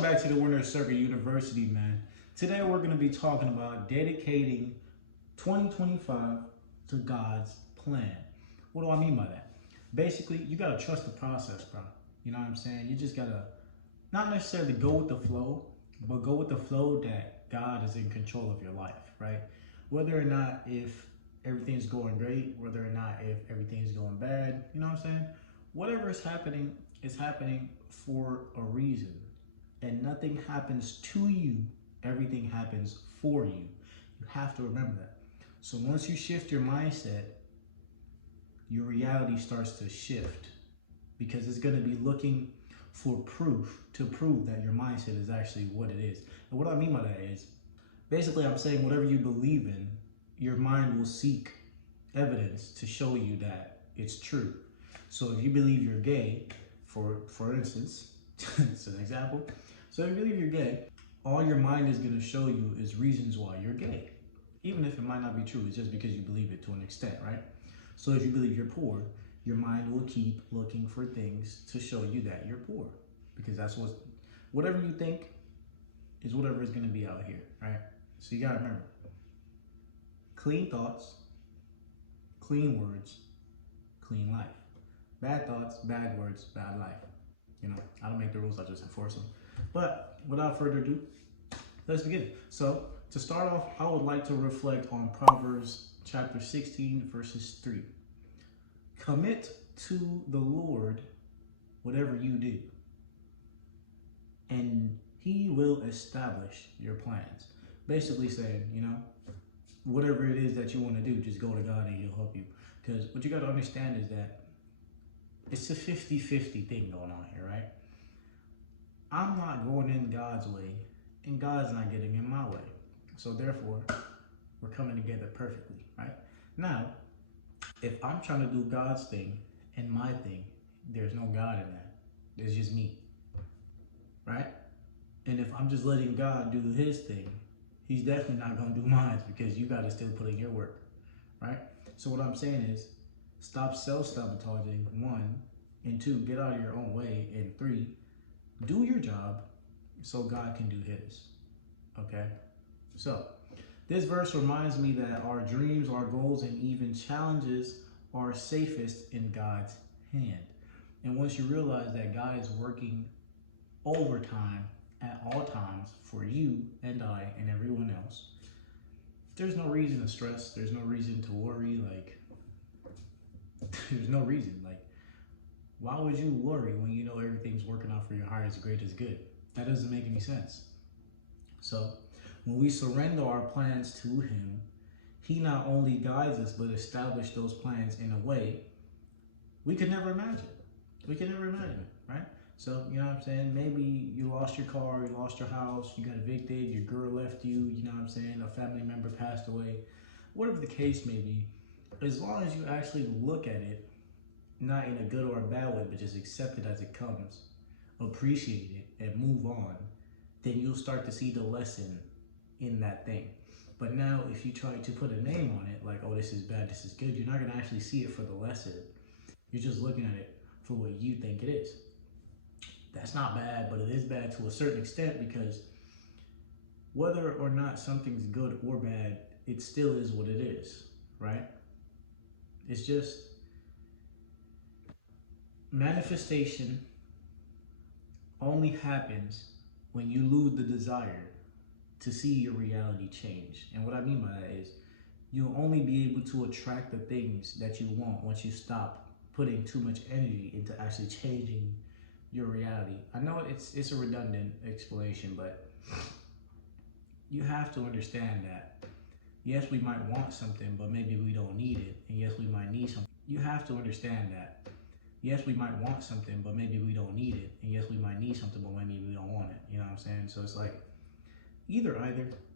Welcome back to the Winner's Circle University, man. Today we're going to be talking about dedicating 2025 to God's plan. What do I mean by that? Basically, you got to trust the process, bro. You know what I'm saying? You just got to not necessarily go with the flow, but go with the flow that God is in control of your life, right? Whether or not if everything's going great, whether or not if everything's going bad, you know what I'm saying? Whatever is happening for a reason. And nothing happens to you, everything happens for you. You have to remember that. So once you shift your mindset, your reality starts to shift because it's going to be looking for proof to prove that your mindset is actually what it is. And what I mean by that is, basically I'm saying whatever you believe in, your mind will seek evidence to show you that it's true. So if you believe you're gay, for instance, it's an example. So if you believe you're gay, all your mind is going to show you is reasons why you're gay. Even if it might not be true, it's just because you believe it to an extent, right? So if you believe you're poor, your mind will keep looking for things to show you that you're poor. Because that's whatever you think is whatever is going to be out here, right? So you got to remember, clean thoughts, clean words, clean life. Bad thoughts, bad words, bad life. You know, I don't make the rules, I just enforce them. But without further ado, let's begin. So to start off, I would like to reflect on Proverbs chapter 16, verses 3. Commit to the Lord whatever you do, and he will establish your plans. Basically saying, you know, whatever it is that you want to do, just go to God and he'll help you. Because what you got to understand is that it's a 50-50 thing going on here, right? I'm not going in God's way, and God's not getting in my way. So therefore, we're coming together perfectly, right? Now, if I'm trying to do God's thing and my thing, there's no God in that. There's just me, right? And if I'm just letting God do his thing, he's definitely not going to do mine because you got to still put in your work, right? So what I'm saying is, stop self-sabotaging, 1, and 2, get out of your own way, and 3, do your job so God can do his, okay? So, this verse reminds me that our dreams, our goals, and even challenges are safest in God's hand. And once you realize that God is working overtime at all times for you and I and everyone else, there's no reason to stress, there's no reason to worry, there's no reason. Why would you worry when you know everything's working out for your highest greatest good? That doesn't make any sense. So when we surrender our plans to him, he not only guides us, but establishes those plans in a way we could never imagine. We could never imagine it, right? So, you know what I'm saying? Maybe you lost your car, you lost your house, you got evicted, your girl left you, you know what I'm saying? A family member passed away. Whatever the case may be, as long as you actually look at it, not in a good or a bad way, but just accept it as it comes, appreciate it, and move on, then you'll start to see the lesson in that thing. But now, if you try to put a name on it, like, oh, this is bad, this is good, you're not going to actually see it for the lesson. You're just looking at it for what you think it is. That's not bad, but it is bad to a certain extent because whether or not something's good or bad, it still is what it is, right? It's just manifestation only happens when you lose the desire to see your reality change. And what I mean by that is you'll only be able to attract the things that you want once you stop putting too much energy into actually changing your reality. I know it's a redundant explanation, but you have to understand that yes, we might want something, but maybe we don't need it. And yes, we might need something. You have to understand that yes, we might want something, but maybe we don't need it. And yes, we might need something, but maybe we don't want it. You know what I'm saying? So it's like either.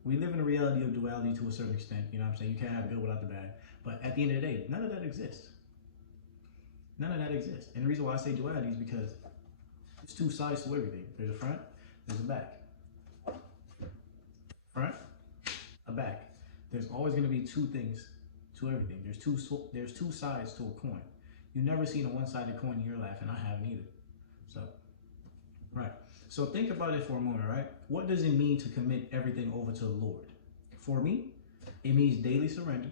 We live in a reality of duality to a certain extent. You know what I'm saying? You can't have good without the bad. But at the end of the day, none of that exists. None of that exists. And the reason why I say duality is because there's two sides to everything. There's a front, there's a back. Front, a back. There's always going to be two things to everything. There's two sides to a coin. You've never seen a one-sided coin in your life, and I haven't either. So, right. So think about it for a moment, right? What does it mean to commit everything over to the Lord? For me, it means daily surrender.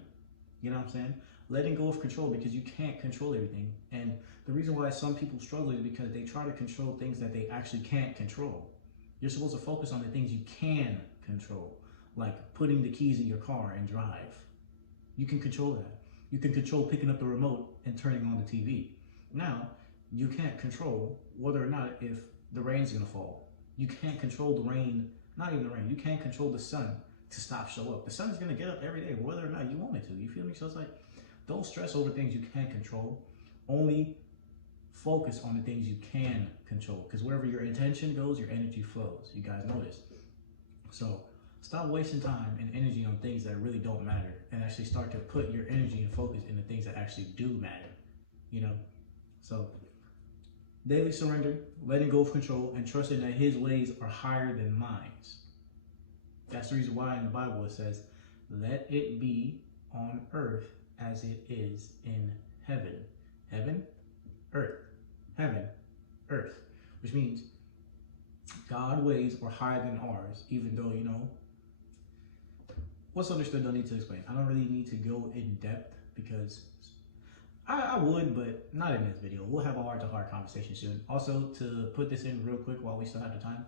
You know what I'm saying? Letting go of control, because you can't control everything. And the reason why some people struggle is because they try to control things that they actually can't control. You're supposed to focus on the things you can control, like putting the keys in your car and drive. You can control that. You can control picking up the remote and turning on the TV. Now, you can't control whether or not if the rain's gonna fall. You can't control the rain, not even the rain. You can't control the sun to stop show up. The sun's gonna get up every day, whether or not you want it to. You feel me? So it's like, don't stress over things you can't control. Only focus on the things you can control, because wherever your intention goes, your energy flows. You guys know this. So stop wasting time and energy on things that really don't matter, and actually start to put your energy and focus in the things that actually do matter. You know? So daily surrender, letting go of control, and trusting that his ways are higher than mine. That's the reason why in the Bible it says, let it be on earth as it is in heaven. Heaven, earth. Heaven, earth. Which means God's ways are higher than ours, even though, you know, what's understood don't need to explain. I don't really need to go in depth, because I would, but not in this video. We'll have a heart-to-heart conversation soon. Also, to put this in real quick while we still have the time,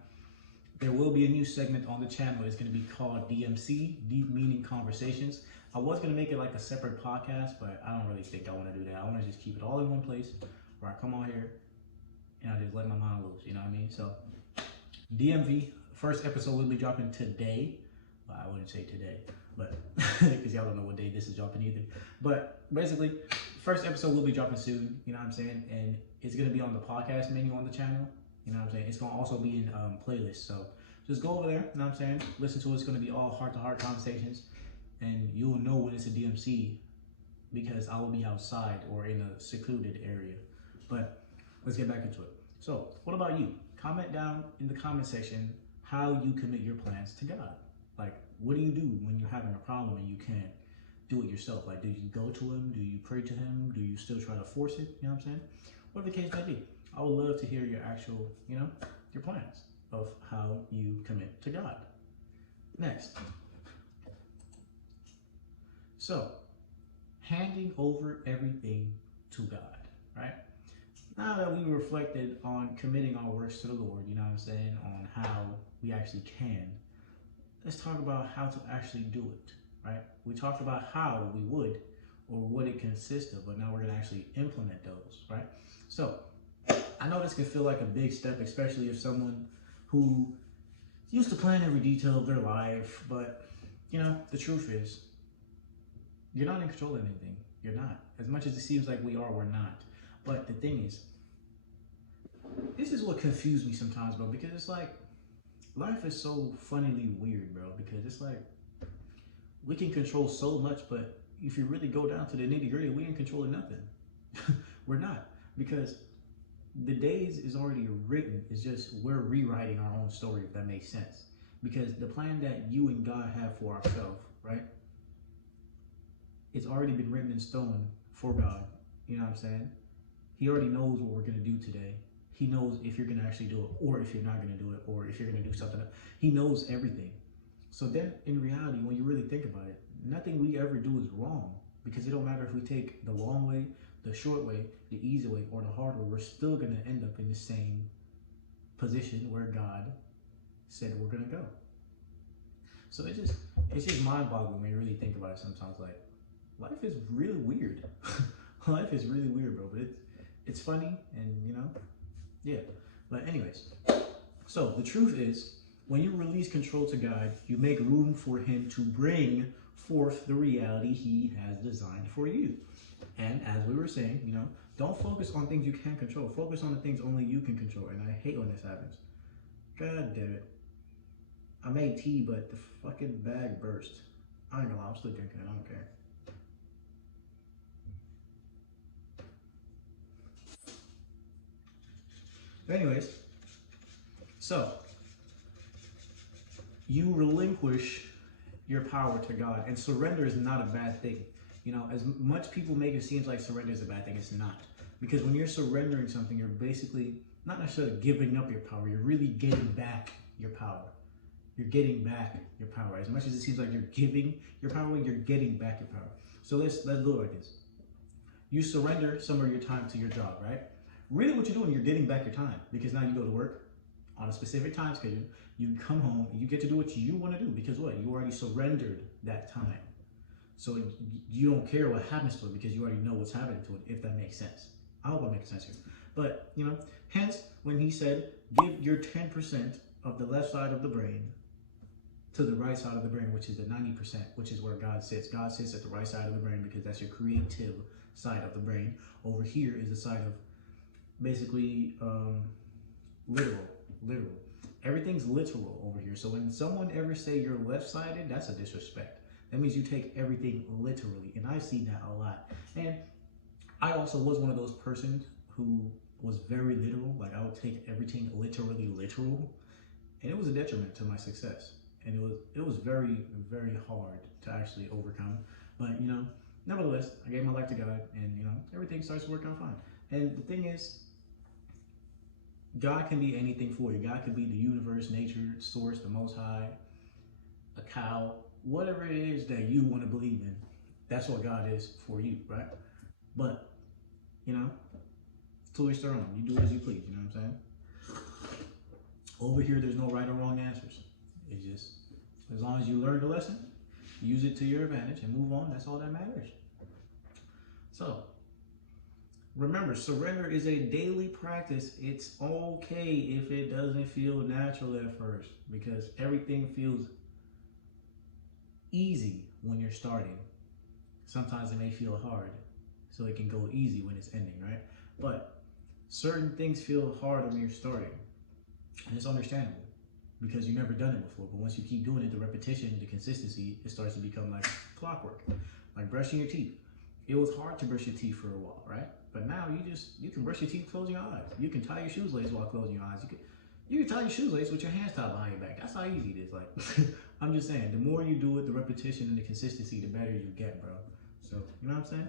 there will be a new segment on the channel. It's going to be called DMC, Deep Meaning Conversations. I was going to make it like a separate podcast, but I don't really think I want to do that. I want to just keep it all in one place, where I come on here and I just let my mind loose, you know what I mean? So DMV, first episode will be dropping today. Well, I wouldn't say today, but because y'all don't know what day this is dropping either. But basically, first episode will be dropping soon, you know what I'm saying? And it's going to be on the podcast menu on the channel. You know what I'm saying? It's going to also be in playlists. So just go over there, you know what I'm saying? Listen to it. It's going to be all heart-to-heart conversations. And you'll know when it's a DMC, because I will be outside or in a secluded area. But let's get back into it. So what about you? Comment down in the comment section how you commit your plans to God. Like, what do you do when you're having a problem and you can't do it yourself? Like, do you go to him? Do you pray to him? Do you still try to force it? You know what I'm saying? Whatever the case may be. I would love to hear your actual, you know, your plans of how you commit to God. Next. So, handing over everything to God, right? Now that we reflected on committing our works to the Lord, you know what I'm saying, on how we actually can, let's talk about how to actually do it, right? We talked about how we would, or what it consists of, but now we're gonna actually implement those, right? So, I know this can feel like a big step, especially if someone who used to plan every detail of their life, but, you know, the truth is, you're not in control of anything. You're not. As much as it seems like we are, we're not. But the thing is, this is what confused me sometimes, bro, because it's like, life is so funnily weird, bro, because it's like, we can control so much, but if you really go down to the nitty-gritty, we ain't controlling nothing. We're not, because the days is already written. It's just we're rewriting our own story, if that makes sense. Because the plan that you and God have for ourselves, right? It's already been written in stone for God. You know what I'm saying? He already knows what we're going to do today. He knows if you're going to actually do it, or if you're not going to do it, or if you're going to do something else. He knows everything. So then, in reality, when you really think about it, nothing we ever do is wrong. Because it don't matter if we take the long way, the short way, the easy way, or the hard way, we're still going to end up in the same position where God said we're going to go. So it's just mind-boggling when you really think about it sometimes. Like, life is really weird. Life is really weird, bro. But it's funny, and you know, yeah. But anyways, so the truth is, when you release control to God, you make room for him to bring forth the reality he has designed for you. And as we were saying, you know, don't focus on things you can't control. Focus on the things only you can control. And I hate when this happens. God damn it. I made tea, but the fucking bag burst. I ain't gonna lie, I'm still drinking it. I don't care. Anyways, so you relinquish your power to God, and surrender is not a bad thing. You know, as much people make it seem like surrender is a bad thing, it's not. Because when you're surrendering something, you're basically not necessarily giving up your power. You're really getting back your power. You're getting back your power. As much as it seems like you're giving your power away, you're getting back your power. So let's do it like this. You surrender some of your time to your job, right? Really what you're doing, you're getting back your time, because now you go to work on a specific time schedule. You come home and you get to do what you want to do, because what? You already surrendered that time. So you don't care what happens to it, because you already know what's happening to it, if that makes sense. I hope I'm making sense here. But, you know, hence when he said, give your 10% of the left side of the brain to the right side of the brain, which is the 90%, which is where God sits. God sits at the right side of the brain because that's your creative side of the brain. Over here is the side of basically literal. Everything's literal over here. So when someone ever say you're left-sided, that's a disrespect. That means you take everything literally. And I've seen that a lot. And I also was one of those persons who was very literal. Like, I would take everything literally literal. And it was a detriment to my success. And it was very, very hard to actually overcome. But, you know, nevertheless, I gave my life to God, and, you know, everything starts to work out fine. And the thing is, God can be anything for you. God could be the universe, nature, source, the Most High, a cow, whatever it is that you want to believe in. That's what God is for you, right? But, you know, to each their own. You do as you please, you know what I'm saying? Over here, there's no right or wrong answers. It's just, as long as you learn the lesson, use it to your advantage, and move on. That's all that matters. So, remember, surrender is a daily practice. It's okay if it doesn't feel natural at first, because everything feels easy when you're starting. Sometimes it may feel hard, so it can go easy when it's ending, right? But certain things feel hard when you're starting, and it's understandable, because you've never done it before. But once you keep doing it, the repetition, the consistency, it starts to become like clockwork. Like brushing your teeth. It was hard to brush your teeth for a while, right? But now you can brush your teeth closing your eyes. You can tie your shoelace while closing your eyes. You can tie your shoelace with your hands tied behind your back. That's how easy it is. Like, I'm just saying, the more you do it, the repetition and the consistency, the better you get, bro. So, you know what I'm saying?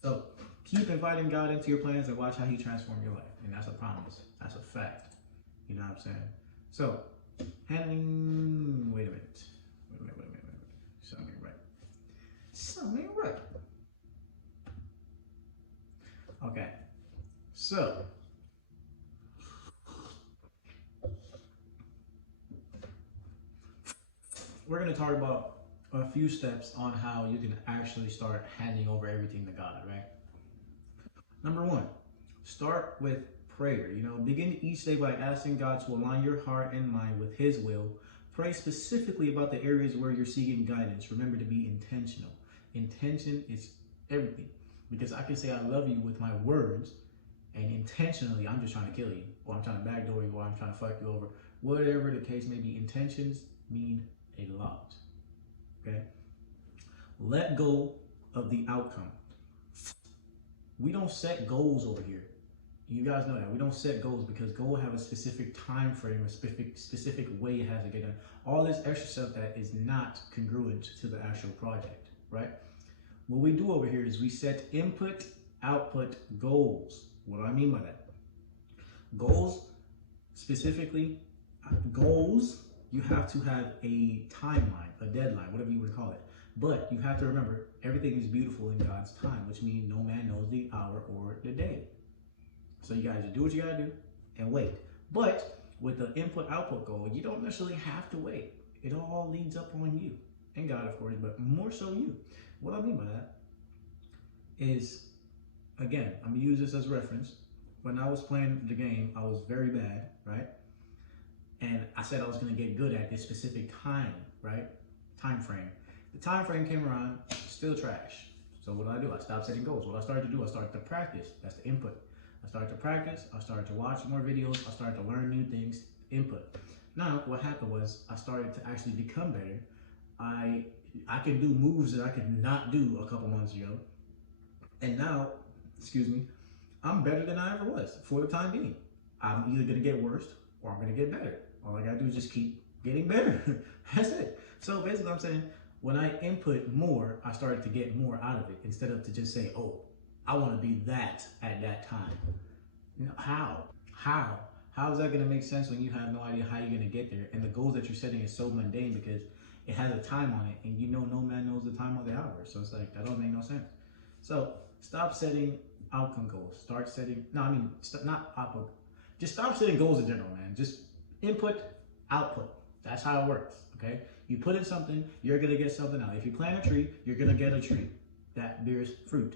So, keep inviting God into your plans and watch how he transforms your life. And that's a promise. That's a fact. You know what I'm saying? So, handling, wait a minute. Something right. Okay. So, we're going to talk about a few steps on how you can actually start handing over everything to God, right? Number one, start with prayer. You know, begin each day by asking God to align your heart and mind with his will. Pray specifically about the areas where you're seeking guidance. Remember to be intentional. Intention is everything. Because I can say I love you with my words, and intentionally I'm just trying to kill you, or I'm trying to backdoor you, or I'm trying to fuck you over. Whatever the case may be, intentions mean a lot. Okay? Let go of the outcome. We don't set goals over here. You guys know that. We don't set goals, because goals have a specific time frame, a specific way it has to get done. All this extra stuff that is not congruent to the actual project, right? What we do over here is we set input, output, goals. What do I mean by that? Goals, specifically, you have to have a timeline, a deadline, whatever you would call it. But you have to remember, everything is beautiful in God's time, which means no man knows the hour or the day. So you guys do what you gotta do and wait. But with the input-output goal, you don't necessarily have to wait. It all leads up on you and God, of course, but more so you. What I mean by that is, again, I'm gonna use this as reference. When I was playing the game, I was very bad, right? And I said I was gonna get good at this specific time, right? Time frame. The time frame came around, still trash. So what did I do? I stopped setting goals. What I started to do, I started to practice. That's the input. I started to practice. I started to watch more videos. I started to learn new things. Input. Now, what happened was I started to actually become better. I can do moves that I could not do a couple months ago. And now, I'm better than I ever was for the time being. I'm either gonna get worse or I'm gonna get better. All I gotta do is just keep getting better. That's it. So basically I'm saying, when I input more, I started to get more out of it, instead of to just say, oh, I wanna be that at that time. You know, how? How? How is that going to make sense when you have no idea how you're going to get there? And the goals that you're setting is so mundane because it has a time on it, and you know no man knows the time or the hour. So it's like, that don't make no sense. So stop setting outcome goals. Start setting, no, I mean, not output. Just stop setting goals in general, man. Just input, output. That's how it works, okay? You put in something, you're going to get something out. If you plant a tree, you're going to get a tree that bears fruit.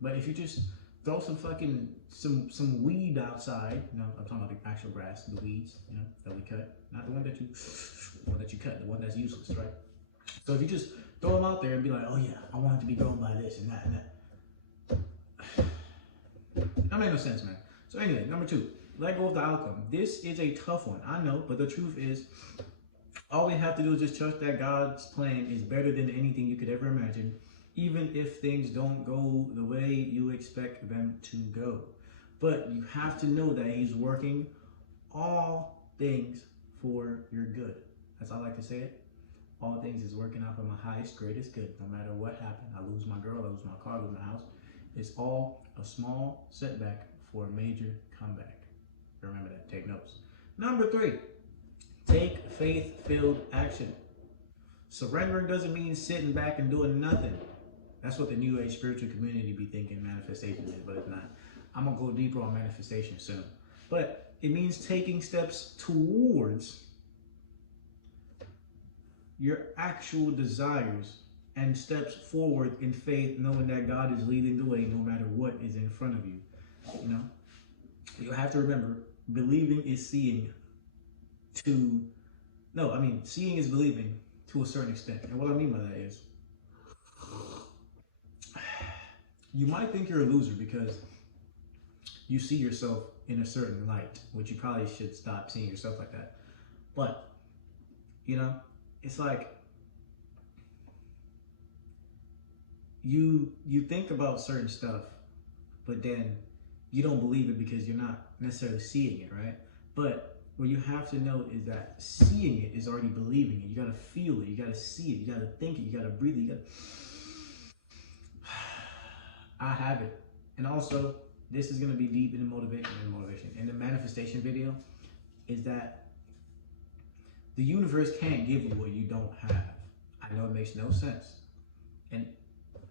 But if you just throw some fucking, some weed outside, you know, I'm talking about the actual grass, the weeds, you know, that we cut. Not the one that you cut, the one that's useless, right? So if you just throw them out there and be like, oh yeah, I want it to be grown by this and that and that. That made no sense, man. So anyway, number 2, let go of the outcome. This is a tough one, I know, but the truth is, all we have to do is just trust that God's plan is better than anything you could ever imagine, even if things don't go the way you expect them to go. But you have to know that He's working all things for your good. That's how I like to say it. All things is working out for my highest, greatest good. No matter what happened, I lose my girl, I lose my car, I lose my house. It's all a small setback for a major comeback. Remember that. Take notes. Number 3, take faith-filled action. Surrendering doesn't mean sitting back and doing nothing. That's what the New Age spiritual community be thinking manifestation is, but it's not. I'm going to go deeper on manifestation soon. But it means taking steps towards your actual desires and steps forward in faith, knowing that God is leading the way no matter what is in front of you. You know, you have to remember, believing is seeing seeing is believing to a certain extent. And what I mean by that is, you might think you're a loser because you see yourself in a certain light, which you probably should stop seeing yourself like that. But, you know, it's like you think about certain stuff, but then you don't believe it because you're not necessarily seeing it, right? But what you have to know is that seeing it is already believing it. You gotta feel it, you gotta see it, you gotta think it, you gotta breathe it, you gotta... I have it. And also, this is gonna be deep in the motivation. In the manifestation video, is that the universe can't give you what you don't have. I know it makes no sense. And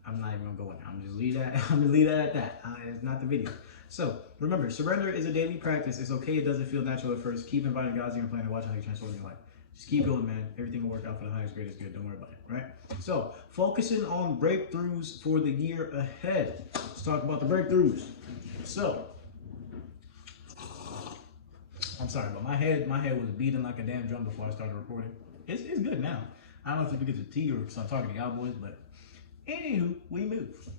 I'm not even gonna go in there. I'm gonna leave that at that. It's not the video. So remember, surrender is a daily practice. It's okay. It doesn't feel natural at first. Keep inviting God's in your plan and watch how He transforms your life. Just keep going, man. Everything will work out for the highest, greatest good. Don't worry about it, right? So focusing on breakthroughs for the year ahead. Let's talk about the breakthroughs. So I'm sorry, but my head was beating like a damn drum before I started recording. It's good now. I don't know if it's because of tea or because I'm talking to y'all boys, but anywho, we move.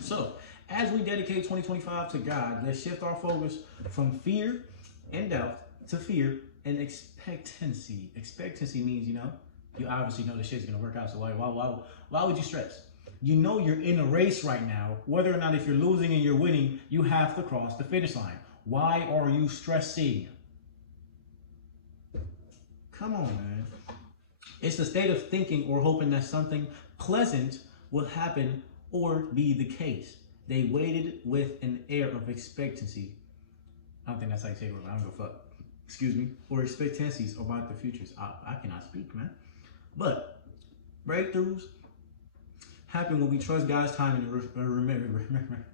So, as we dedicate 2025 to God, let's shift our focus from fear and doubt to fear and expectancy. Expectancy means, you know, you obviously know the shit's gonna work out, so why would you stress? You know you're in a race right now. Whether or not if you're losing and you're winning, you have to cross the finish line. Why are you stressing? Come on, man. It's the state of thinking or hoping that something pleasant will happen or be the case. They waited with an air of expectancy. I don't think that's how you say it, but I don't give a fuck. Excuse me. Or expectancies about the futures. I cannot speak, man. But breakthroughs happen when we trust God's timing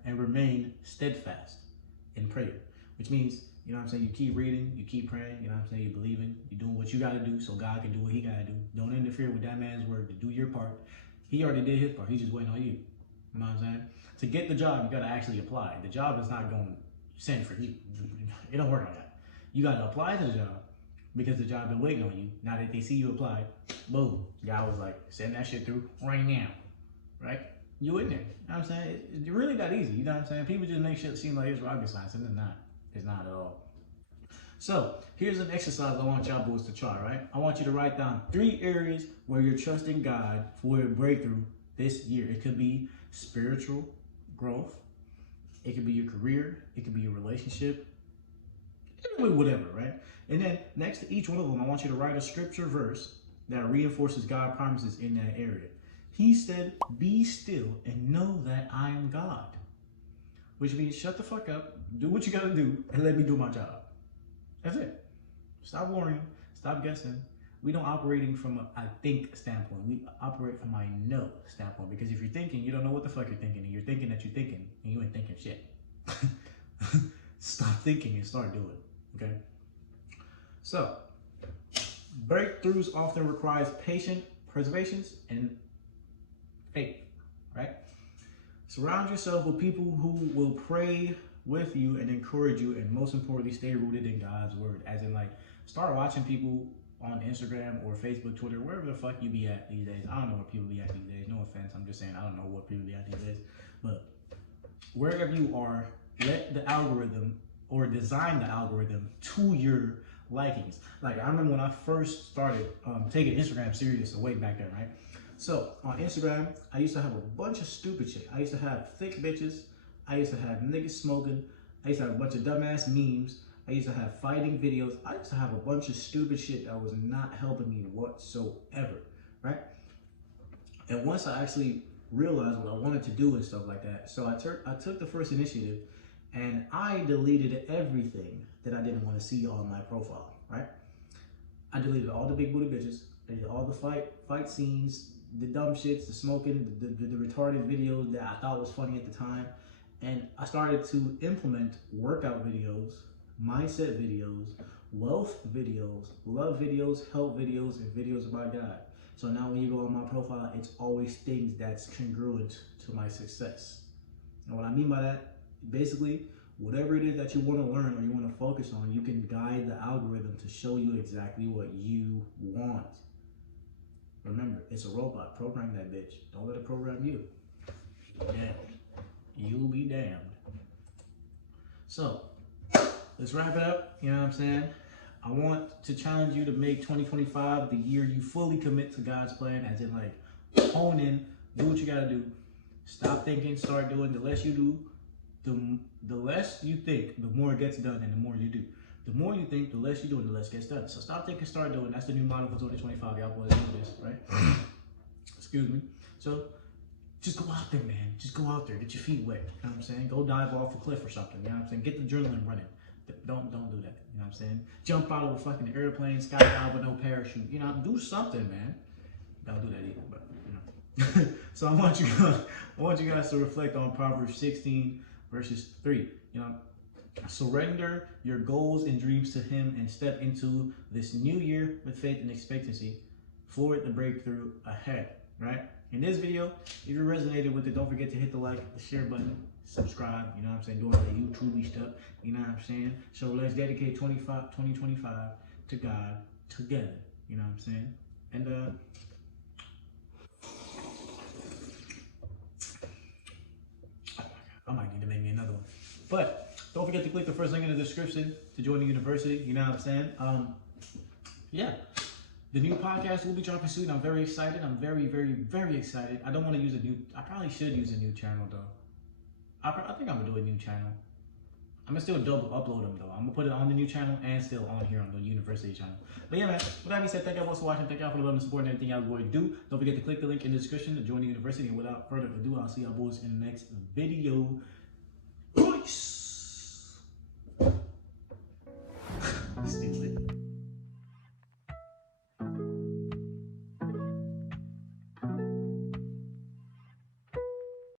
and remain steadfast in prayer. Which means, you know what I'm saying, you keep reading, you keep praying, you know what I'm saying, you're believing, you're doing what you got to do so God can do what He got to do. Don't interfere with that man's word, to do your part. He already did his part. He's just waiting on you. You know what I'm saying? To get the job, you got to actually apply. The job is not going to send for you. It don't work like that. You got to apply to the job because the job been waiting on you. Now that they see you apply, boom. God was like, send that shit through right now. Right? You in there. You know what I'm saying? It's really that easy. You know what I'm saying? People just make shit seem like it's rocket science, and it's not. It's not at all. So here's an exercise I want y'all boys to try, right? I want you to write down 3 areas where you're trusting God for a breakthrough this year. It could be spiritual growth. It could be your career. It could be your relationship. Whatever, right? And then next to each one of them, I want you to write a scripture verse that reinforces God's promises in that area. He said, be still and know that I am God. Which means shut the fuck up, Do what you gotta do and let me do my job. That's it. Stop worrying. Stop guessing. We don't operating from a I think standpoint. We operate from a know standpoint. Because if you're thinking, you don't know what the fuck you're thinking, and you're thinking that you're thinking, and you ain't thinking shit. Stop thinking and start doing. Okay. So, breakthroughs often requires patient preservations and faith. Right. Surround yourself with people who will pray with you and encourage you, and most importantly, stay rooted in God's word. As in, like, start watching people on Instagram or Facebook, Twitter, wherever the fuck you be at these days. I don't know where people be at these days. No offense. I'm just saying I don't know what people be at these days. But wherever you are, let the algorithm or design the algorithm to your likings. Like, I remember when I first started taking Instagram serious way back then, right? So on Instagram, I used to have a bunch of stupid shit. I used to have thick bitches. I used to have niggas smoking. I used to have a bunch of dumbass memes. I used to have fighting videos. I used to have a bunch of stupid shit that was not helping me whatsoever, right? And once I actually realized what I wanted to do and stuff like that, so I took the first initiative and I deleted everything that I didn't want to see on my profile, right? I deleted all the big booty bitches. I did all the fight scenes, the dumb shits, the smoking, the retarded videos that I thought was funny at the time. And I started to implement workout videos, mindset videos, wealth videos, love videos, help videos, and videos about God. So now when you go on my profile, it's always things that's congruent to my success. And what I mean by that, basically, whatever it is that you want to learn or you want to focus on, you can guide the algorithm to show you exactly what you want. Remember, it's a robot. Program that bitch. Don't let it program you. Damn. You'll be damned. So, let's wrap it up. You know what I'm saying? I want to challenge you to make 2025 the year you fully commit to God's plan, as in, like, hone in, do what you gotta do. Stop thinking, start doing. The less you do, the less you think, the more it gets done, and the more you do. The more you think, the less you do, and the less gets done. So stop thinking, start doing. That's the new motto for 2025. Y'all boys know this, right? Excuse me. So just go out there, man. Just go out there. Get your feet wet. You know what I'm saying? Go dive off a cliff or something. You know what I'm saying? Get the adrenaline running. Don't do that. You know what I'm saying? Jump out of a fucking airplane, skydive with no parachute. You know, do something, man. Don't do that either, but you know. So I want you guys to reflect on Proverbs 16 verses 3. You know, surrender your goals and dreams to Him and step into this new year with faith and expectancy for the breakthrough ahead. Right? In this video, if you resonated with it, don't forget to hit the like, the share button, subscribe, you know what I'm saying, do all that YouTube stuff, you know what I'm saying? So let's dedicate 2025 to God together, you know what I'm saying? And I might need to make me another one. But don't forget to click the first link in the description to join the university, you know what I'm saying? Yeah. The new podcast will be dropping soon. I'm very excited. I'm very, very, very excited. I don't want to use I probably should use a new channel though. I think I'm gonna do a new channel. I'm gonna still double upload them though. I'm gonna put it on the new channel and still on here on the university channel. But yeah, man, with that being said, thank y'all for watching. Thank y'all for the love and support and everything y'all going to do. Don't forget to click the link in the description to join the university. And without further ado, I'll see y'all boys in the next video.